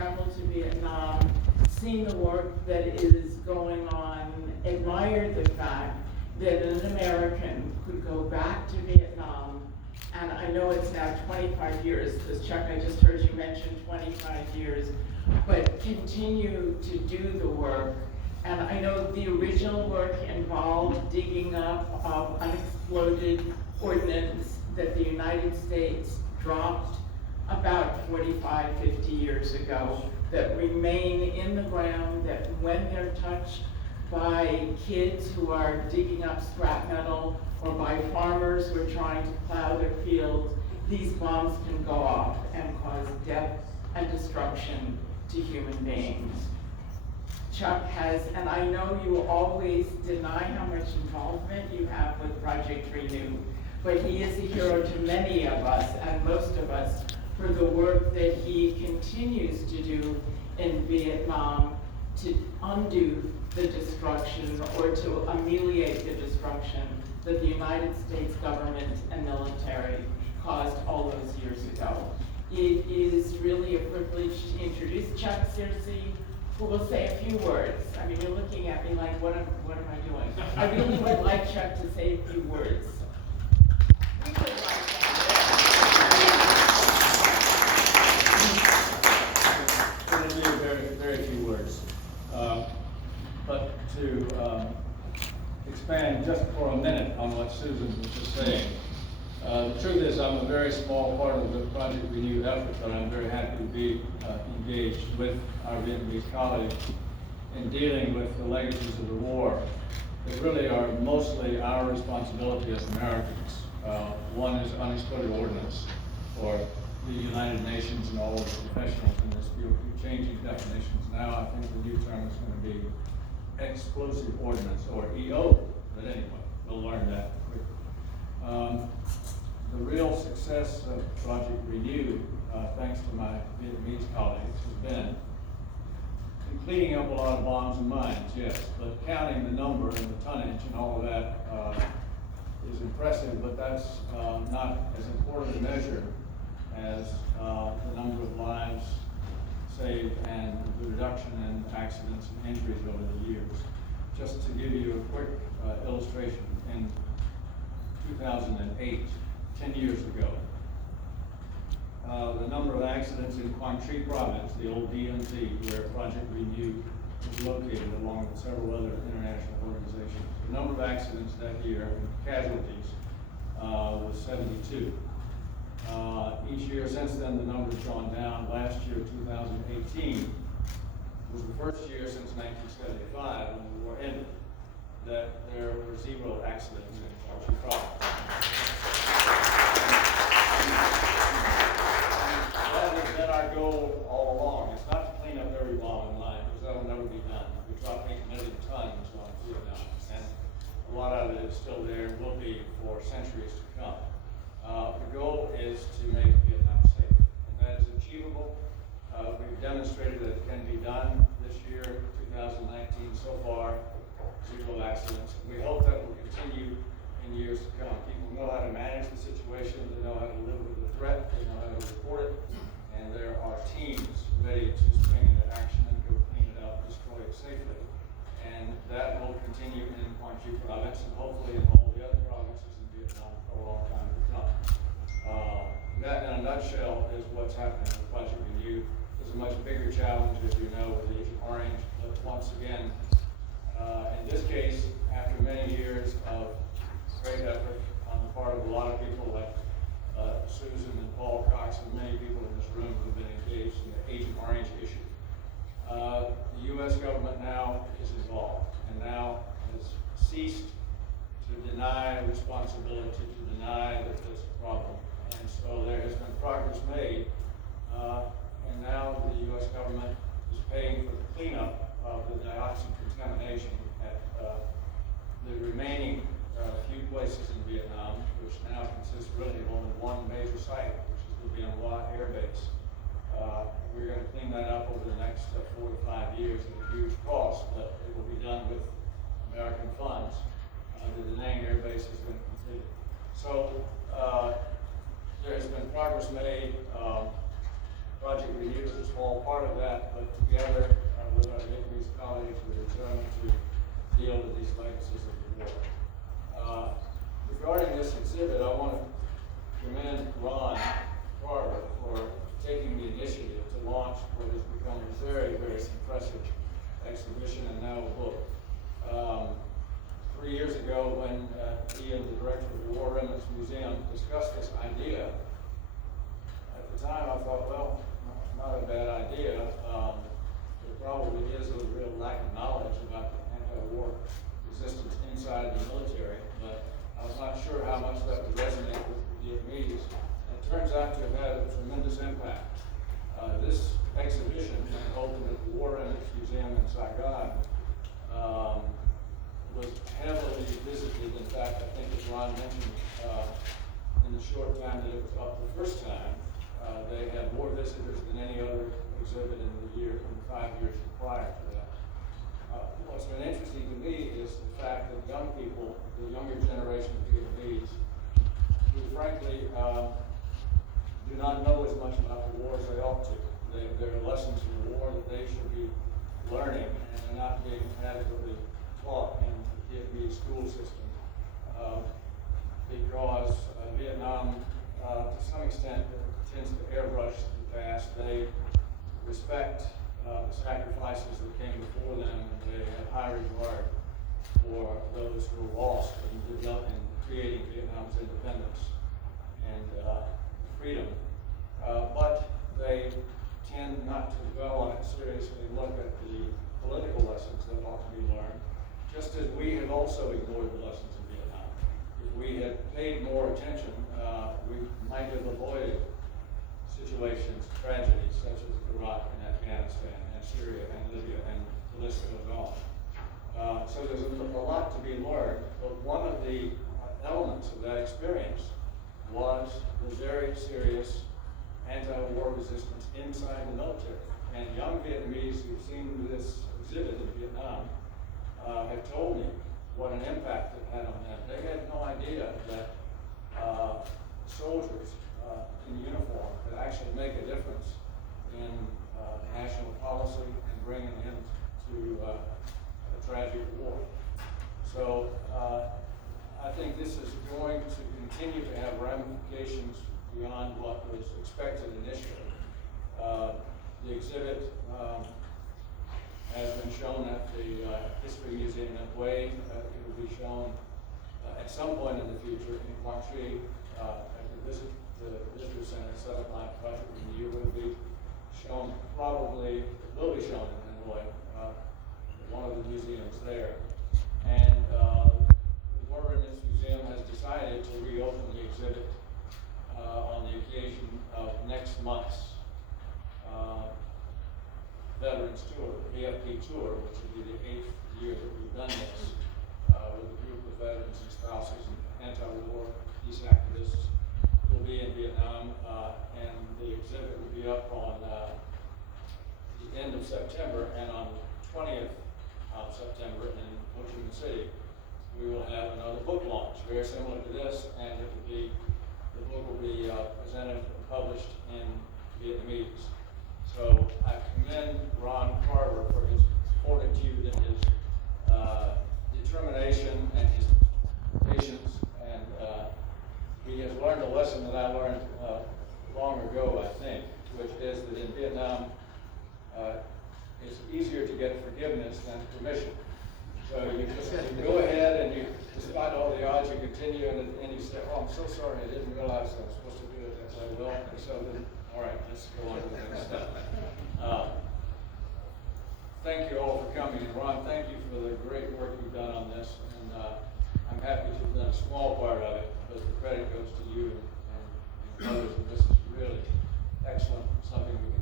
traveled to Vietnam, seen the work that is going on, admired the fact that an American could go back to Vietnam, and I know it's now 25 years, because Chuck, I just heard you mention 25 years, but continue to do the work. And I know the original work involved digging up of unexploded ordnance that the United States dropped about 45, 50 years ago, that remain in the ground, that when they're touched by kids who are digging up scrap metal or by farmers who are trying to plow their fields, these bombs can go off and cause death and destruction to human beings. Chuck has, and I know you always deny how much involvement you have with Project Renew, but he is a hero to many of us and most of us for the work that he continues to do in Vietnam to undo the destruction or to ameliorate the destruction that the United States government and military caused all those years ago. It is really a privilege to introduce Chuck Searcy, who will say a few words. I mean, you're looking at me like, what am I doing? I really would like Chuck to say a few words. We would like It'll be very, very few words. But to expand just for a minute on what Susan was just saying, the truth is I'm a very small part of the Project Renew effort, but I'm very happy to be engaged with our Vietnamese colleagues in dealing with the legacies of the war that really are mostly our responsibility as Americans. One is unexploded ordnance, or the United Nations and all of the professionals in this field keep changing definitions. Now I think the new term is going to be explosive ordnance, or EO, but anyway, we'll learn that quickly. The real success of Project Renew, thanks to my Vietnamese colleagues, has been in cleaning up a lot of bombs and mines, yes, but counting the number and the tonnage and all of that is impressive, but that's not as important a measure as the number of lives saved and the reduction in accidents and injuries over the years. Just to give you a quick illustration, in 2008, 10 years ago, the number of accidents in Quang Tri province, the old DMZ, where Project Renew is located along with several other international organizations, the number of accidents that year, casualties, was 72. Each year since then, the number's gone down. Last year, 2018, was the first year since 1975, when the war ended, that there were 0 accidents in Quang Tri province. That has been our goal all along. It's not to clean up every bomb in line, because that'll never be done. We dropped 8 million tons on Vietnam, and a lot of it is still there and will be for centuries to come. The goal is to make Vietnam safe, and that is achievable. We've demonstrated that it can be done this year, 2019 so far, 0 accidents. We hope that will continue in years to come. People know how to manage the situation, they know how to live with the threat, they know how to report it, and there are teams ready to spring into action and go clean it up, destroy it safely. And that will continue in Quang Tri province and hopefully in all the other provinces in Vietnam for a long time to come. That in a nutshell is what's happening with Project Renew. There's a much bigger challenge, as you know, with Agent Orange, but once again, in this case, after many years of great effort on the part of a lot of people like Susan and Paul Cox and many people in this room who have been engaged in the Agent Orange issue, the U.S. government now is involved and now has ceased to deny responsibility, to deny that there's a problem. And so there has been progress made, and now the U.S. government is paying for the cleanup of the dioxin contamination at the remaining few places in Vietnam, which now consists really of only one major site, which is the Bien Hoa Air Base. We're going to clean that up over the next 4 to 5 years at a huge cost, but it will be done with American funds. The Da Nang Air Base has been completed. So there has been progress made. Project Renew is a small part of that, but together with our Vietnamese colleagues, we're determined to deal with these legacies of the war. Regarding this exhibit, I want to commend Ron Carver for taking the initiative to launch what has become a very, very impressive exhibition and now a book. 3 years ago, when he and the director of the War Remnants Museum discussed this idea, at the time I thought, well, not a bad idea. There probably is a real lack of knowledge about the anti-war resistance inside the military, but I was not sure how much that would resonate with the Vietnamese. And it turns out to have had a tremendous impact. This exhibition, opened at the War Remnants Museum in Saigon, was heavily visited. In fact, I think as Ron mentioned, in the short time that it was up the first time, they had more visitors than any other exhibit in the 5 years prior to that. What's been interesting to me is the fact that young people, the younger generation of Vietnamese, who frankly do not know as much about the war as they ought to. There are lessons in the war that they should be learning and are not being adequately taught in the Vietnamese school system, because Vietnam, to some extent, tends to airbrush the past. They respect the sacrifices that came before them, and they have high regard for those who were lost in creating Vietnam's independence and freedom. But they tend not to dwell on it seriously, look at the political lessons that ought to be learned, just as we have also ignored the lessons in Vietnam. If we had paid more attention, we might have avoided situations, tragedies such as Iraq and Afghanistan and Syria and Libya, and the list goes on. So there's a lot to be learned, but one of the elements of that experience was the very serious anti-war resistance inside the military. And young Vietnamese who've seen this exhibit in Vietnam have told me what an impact it had on them. They had no idea that soldiers in uniform could actually make a difference in national policy and bring an end to a tragic war. So I think this is going to continue to have ramifications beyond what was expected initially. The exhibit has been shown at the History Museum in Hue. It will be shown at some point in the future in Quang Tri at the Visitor Center set up by Project Renew. It will be shown, probably, it will be shown in Hue, one of the museums there. And the War Remnants Museum has decided to reopen the exhibit on the occasion of next month's Veterans Tour, VFP Tour, which will be the 8th year that we've done this, with a group of veterans and spouses and anti-war peace activists who will be in Vietnam, and the exhibit will be up on the end of September, and on the 20th of September in Ho Chi Minh City, we will have another book launch, very similar to this, and the book will be presented and published in Vietnamese. So I commend Ron Carver for his fortitude and his determination and his patience, and he has learned a lesson that I learned long ago, I think, which is that in Vietnam, it's easier to get forgiveness than permission. So you just go ahead and you, despite all the odds, you continue and you say, oh, I'm so sorry, I didn't realize I was supposed to do it. I say, well, and so then, all right, let's go on to the next step. Thank you all for coming. And Ron, thank you for the great work you've done on this. And I'm happy to have done a small part of it, but the credit goes to you and others. And this is really excellent, something we can